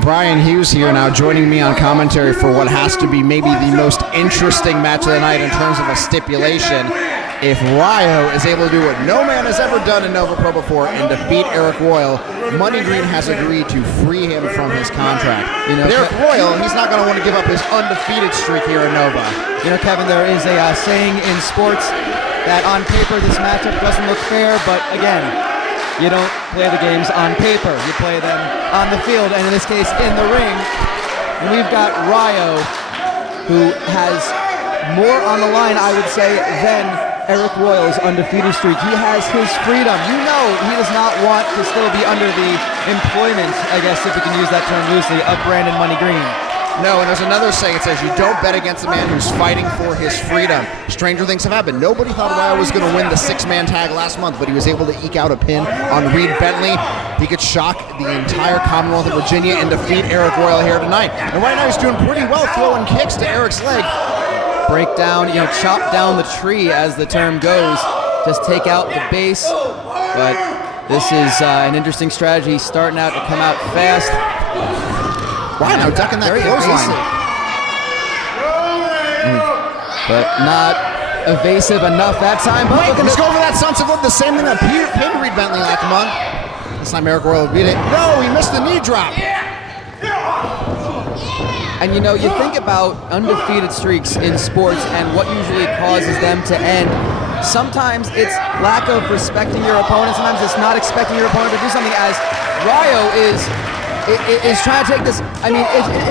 Brian Hughes here now joining me on commentary for what has to be maybe the most interesting match of the night in terms of a stipulation. If Rayo is able to do what no man has ever done in Nova Pro before and defeat Arik Royal, Money Green has agreed to free him from his contract. But Arik Royal, he's not going to want to give up his undefeated streak here in Nova. Kevin, there is a saying in sports that on paper this matchup doesn't look fair, but again, you don't play the games on paper. You play them on the field, and in this case, in the ring. And we've got Rayo, who has more on the line, I would say, than Arik Royal's undefeated streak. He has his freedom. He does not want to still be under the employment, I guess, if we can use that term loosely, of Brandon Money Green. No, and there's another saying, it says you don't bet against a man who's fighting for his freedom. Stranger things have happened. Nobody thought Rayo was going to win the six-man tag last month, but he was able to eke out a pin on Reed Bentley. He could shock the entire Commonwealth of Virginia and defeat Arik Royal here tonight. And right now he's doing pretty well throwing kicks to Eric's leg. Break down, chop down the tree, as the term goes. Just take out the base. But this is an interesting strategy. He's starting out to come out fast. Wow, now ducking that clothesline. But not evasive enough that time. Wait, let's go over that sunset flip, the same thing that pinned Reed Bentley last month. This time Arik Royal beat it. No, he missed the knee drop. And you think about undefeated streaks in sports and what usually causes them to end. Sometimes it's lack of respecting your opponent. Sometimes it's not expecting your opponent to do something, as Rayo is trying to take this.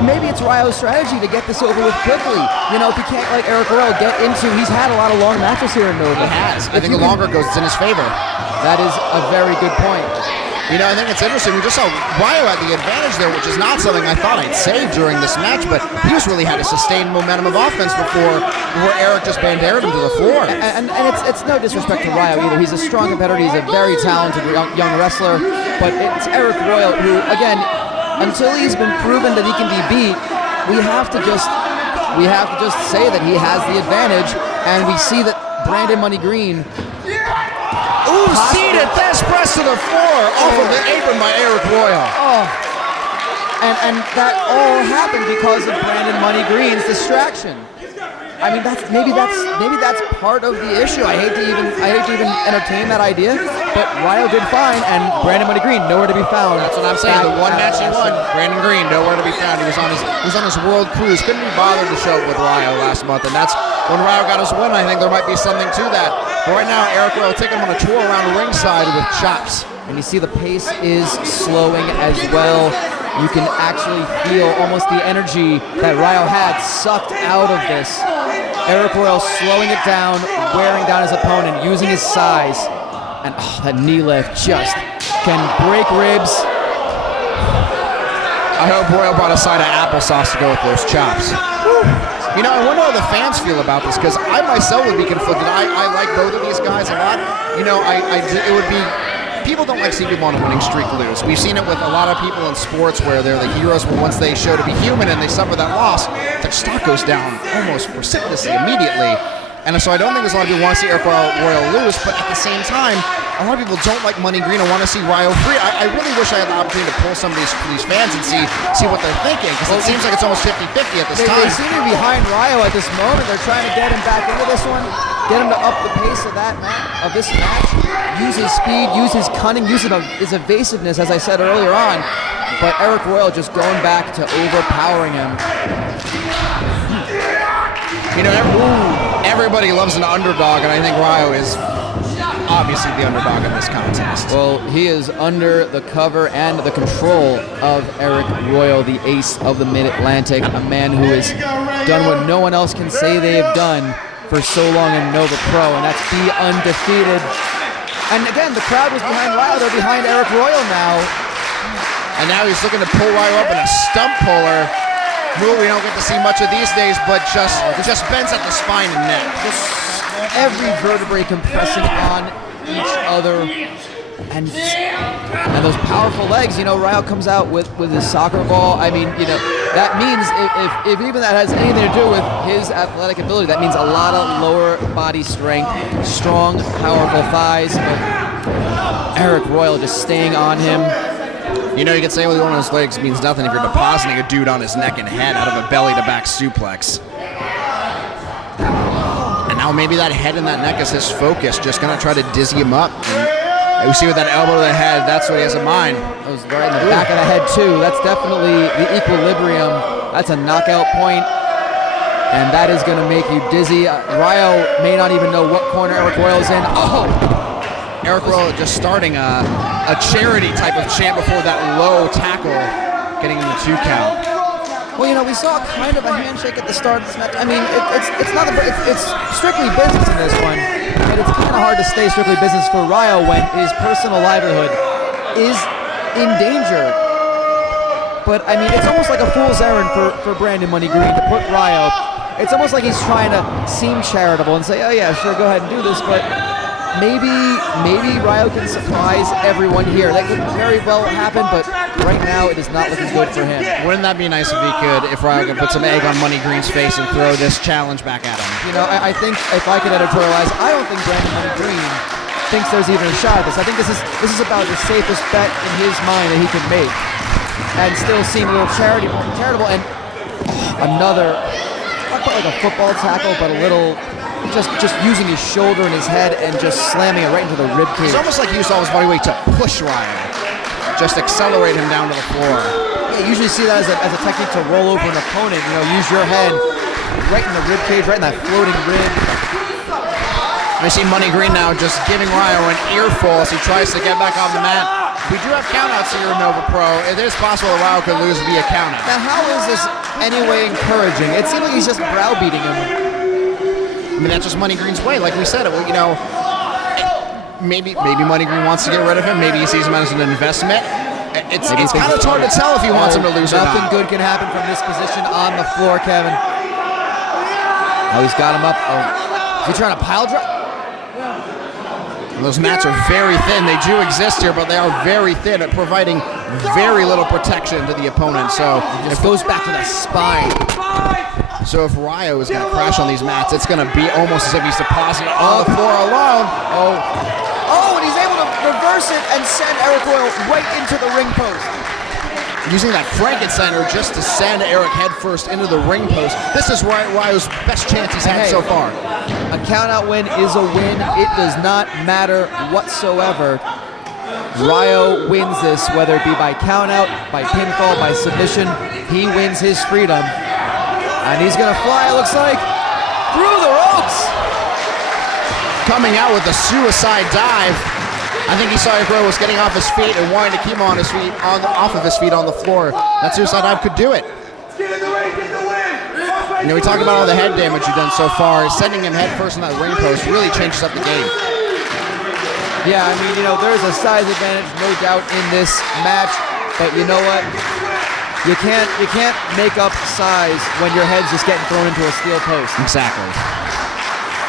Maybe it's Rayo's strategy to get this over with quickly. If he can't, like Arik Royal, get into, he's had a lot of long matches here in Nova. He has. I think the longer it goes, it's in his favor. That is a very good point. I think it's interesting. We just saw Rayo had the advantage there, which is not something I thought I'd say during this match, but he just really had a sustained momentum of offense before Erick just bandered him to the floor. And it's no disrespect to Rayo either. He's a strong competitor. He's a very talented young wrestler, but it's Arik Royal who, again, until he's been proven that he can be beat, we have to just say that he has the advantage, and we see that Brandon Money Green. Ooh, seated, that's pressed to the floor off of the apron by Arik Royal. And that all happened because of Brandon Money Green's distraction. Maybe that's part of the issue. I hate to even entertain that idea, but Rayo did fine, and Brandon Money Green nowhere to be found. That's what I'm saying. The one match he won, Brandon Green nowhere to be found. He was on his world cruise. Couldn't be bothered to show up with Rayo last month, and that's when Rayo got his win. I think there might be something to that. But right now, Arik Royal taking him on a tour around ringside with chops. And you see the pace is slowing as well. You can actually feel almost the energy that Rayo had sucked out of this. Arik Royal slowing it down, wearing down his opponent, using his size. And that knee lift just can break ribs. I hope Royal brought a side of applesauce to go with those chops. I wonder how the fans feel about this, because I myself would be conflicted. I like both of these guys a lot. It would be, people don't like seeing people on a winning streak lose. We've seen it with a lot of people in sports where they're the heroes, but once they show to be human and they suffer that loss, their stock goes down almost precipitously immediately. And so I don't think there's a lot of people who want to see Arik Royal lose, but at the same time, a lot of people don't like Money Green and want to see Rayo free. I really wish I had the opportunity to pull some of these fans and see what they're thinking, because it seems like it's almost 50-50 at this time. They seem to be behind Rayo at this moment. They're trying to get him back into this one, get him to up the pace of this match, use his speed, use his cunning, use his evasiveness, as I said earlier on. But Arik Royal just going back to overpowering him. Everybody loves an underdog, and I think Rayo is obviously the underdog in this contest. Well, he is under the cover and the control of Arik Royal, the ace of the Mid-Atlantic, a man who has done what no one else can say they have done for so long in Nova Pro, and that's be undefeated. And again, the crowd was behind Rayo. They're behind Arik Royal now. And now he's looking to pull Rayo up in a stump puller. Move we don't get to see much of these days, but just bends at the spine and neck. Just every vertebrae compressing on each other, and those powerful legs. Rayo comes out with his soccer ball. That means if even that has anything to do with his athletic ability, that means a lot of lower body strength, strong, powerful thighs. But Arik Royal just staying on him. You know, you could say with one of his legs means nothing if you're depositing a dude on his neck and head out of a belly-to-back suplex. And now maybe that head and that neck is his focus, just going to try to dizzy him up. And we see with that elbow to the head, that's what he has in mind. That was right in the back of the head, too. That's definitely the equilibrium. That's a knockout point, and that is going to make you dizzy. Rayo may not even know what corner Arik Royal's in. Oh! Arik Royal just starting a charity type of chant before that low tackle, getting in the 2 count. Well, you know, we saw kind of a handshake at the start of this match. I mean, it's strictly business in this one, but it's kind of hard to stay strictly business for Rayo when his personal livelihood is in danger. But I mean, it's almost like a fool's errand for Brandon Money Green to put Rayo. It's almost like he's trying to seem charitable and say, oh yeah, sure, go ahead and do this, but maybe Rayo can surprise everyone here. That could very well happen, but right now it is not looking good for him. Wouldn't that be nice if Rayo could put some egg on Money Green's face and throw this challenge back at him? You know, I think if I could editorialize, I don't think Brandon Money Green thinks there's even a shot at this. I think this is about the safest bet in his mind that he can make, and still seem a little charitable. And another, not quite like a football tackle, but a little. Just using his shoulder and his head and just slamming it right into the rib cage. It's almost like he used all his body weight to push Rayo, just accelerate him down to the floor. Yeah, you usually see that as a technique to roll over an opponent. You know, use your head right in the rib cage, right in that floating rib. I see Money Green now just giving Rayo an earful as he tries to get back on the mat. We do have countouts here in Nova Pro. It is possible that Rayo could lose via countout. Now, how is this anyway encouraging? It seems like he's just browbeating him. I mean, that's just Money Green's way. Like we said, you know, maybe Money Green wants to get rid of him. Maybe he sees him as an investment. It's kind of hard to tell if he wants him to lose or not. Nothing good can happen from this position on the floor, Kevin. Oh, he's got him up. Oh, is he trying to pile drive? Those mats are very thin. They do exist here, but they are very thin at providing very little protection to the opponent. So it goes back to the spine. So if Rayo is going to crash on these mats, it's going to be almost as if he's depositing on the floor alone. Oh, and he's able to reverse it and send Arik Royal right into the ring post. Using that Frankensteiner just to send Erick headfirst into the ring post. This is Rayo's best chance he's had so far. A countout win is a win. It does not matter whatsoever. Rayo wins this, whether it be by countout, by pinfall, by submission. He wins his freedom. And he's going to fly, it looks like, through the ropes. Coming out with a suicide dive. I think he saw Arik Royal was getting off his feet and wanting to keep him on his feet, off of his feet on the floor. That suicide dive could do it. You know, we talk about all the head damage you've done so far. Sending him head first in that ring post really changes up the game. Yeah, I mean, you know, there's a size advantage, no doubt, in this match. But you know what? You can't make up size when your head's just getting thrown into a steel post. Exactly.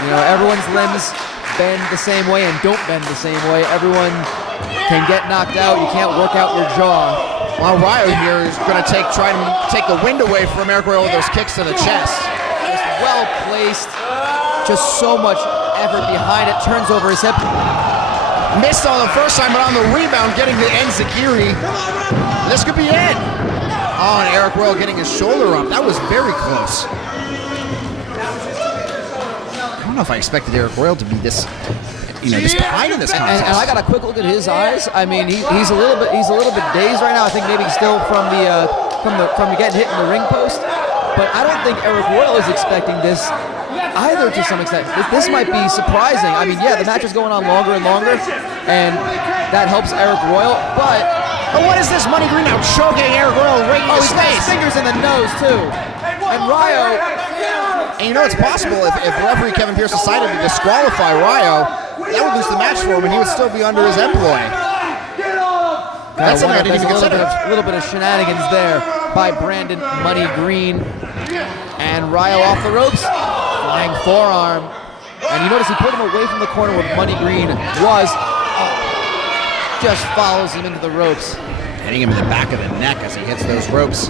You know, everyone's limbs bend the same way and don't bend the same way. Everyone can get knocked out. You can't work out your jaw. While Rayo here is going to try to take the wind away from Arik Royal with those kicks to the chest. Just well placed. Just so much effort behind it. Turns over his hip. Missed on the first time, but on the rebound, getting the enziguri. This could be it. Oh, and Arik Royal getting his shoulder up. That was very close. I don't know if I expected Arik Royal to be this, this behind in this contest. And I got a quick look at his eyes. I mean, he's a little bit dazed right now. I think maybe still from getting hit in the ring post. But I don't think Arik Royal is expecting this either to some extent. This might be surprising. I mean, yeah, the match is going on longer and longer, and that helps Arik Royal, but what is this? Money Green now choking Arik Royal right in his he's got face. His fingers in the nose, too. And Rayo... And you know, it's possible if referee Kevin Pierce decided to disqualify Rayo, that would lose the match for him, and he would still be under his employ. That's something I didn't even consider. A little bit of shenanigans there by Brandon Money Green. And Rayo off the ropes. Flying forearm. And you notice he pulled him away from the corner where Money Green was. Just follows him into the ropes. Hitting him in the back of the neck as he hits those ropes.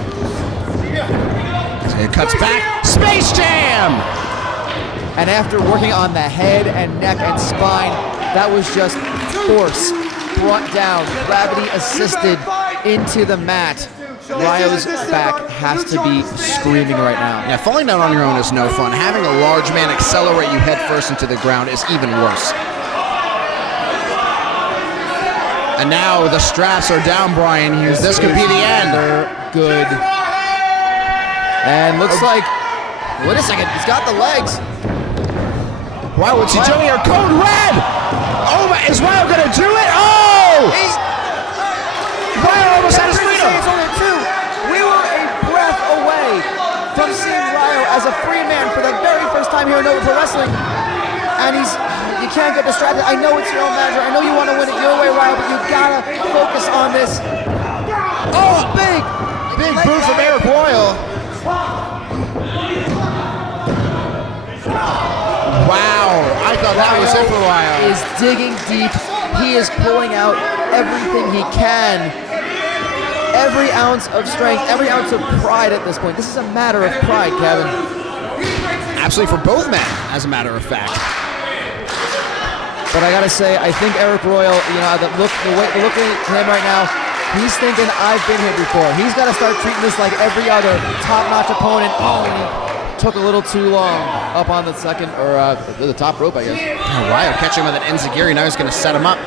So he cuts back. Space Jam! And after working on the head and neck and spine, that was just force brought down, gravity assisted into the mat. Rayo's back has to be screaming right now. Yeah, falling down on your own is no fun. Having a large man accelerate you head first into the ground is even worse. And now the straps are down, Brian Hughes. This could be the end. Good. And looks like, wait a second, he's got the legs. Wow, what's he doing here? Code red! Oh, is Rayo gonna do it? Oh! Rayo almost had his freedom. It's only two. We were a breath away from seeing Rayo as a free man for the very first time here in Nova Pro Wrestling. And you can't get distracted. I know it's your own manager. I know you want to win it your way, Rayo, but you gotta focus on this. Oh, big boot from Arik Royal. Wow, I thought that was it for Rayo. Is digging deep. He is pulling out everything he can. Every ounce of strength, every ounce of pride at this point. This is a matter of pride, Kevin. Absolutely, for both men, as a matter of fact. But I gotta say, I think Arik Royal, the look at him right now, he's thinking, I've been here before. He's got to start treating this like every other top-notch opponent. Oh, and he took a little too long up on the second, or the top rope, I guess. Oh, Rayo catching him with an enziguri. Now he's going to set him up.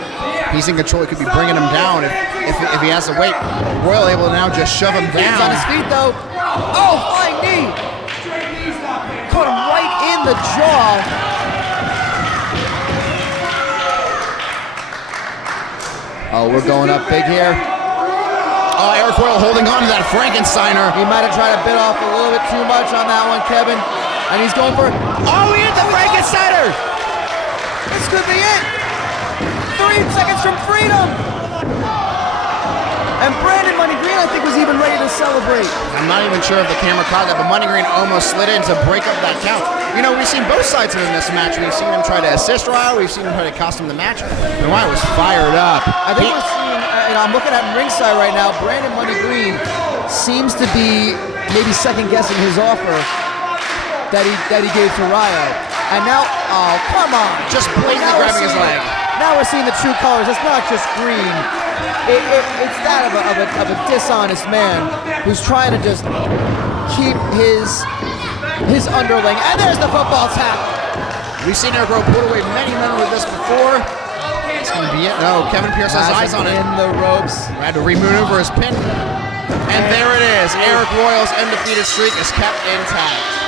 He's in control. He could be bringing him down if he has to wait. Royal able to now just shove him down. He's on his feet, though. Oh, flying knee. Caught him right in the jaw. Oh, we're going up big here. Oh, Arik Royal holding on to that Frankensteiner. He might have tried to bit off a little bit too much on that one, Kevin. And he's going for it. Oh, he hit the Frankensteiner! This could be it. 3 seconds from freedom. And Brandon Money Green, I think, was even ready to celebrate. I'm not even sure if the camera caught that, but Money Green almost slid in to break up that count. We've seen both sides of him in this match. We've seen him try to assist Rayo. We've seen him try to cost him the match. And Rayo was fired up. I think we're seeing, I'm looking at him ringside right now, Brandon Money Green seems to be maybe second-guessing his offer that he gave to Rayo. And now, oh, come on. Just blatantly grabbing his leg. Now we're seeing the true colors. It's not just green. It's that of a dishonest man who's trying to just keep his underling. And there's the football tap. We've seen Erick Royal put away many men with this before. It's going to be it. No, Kevin Pierce has eyes on it. In the ropes. Had to remaneuver his pin. And there it is. Arik Royal's undefeated streak is kept intact.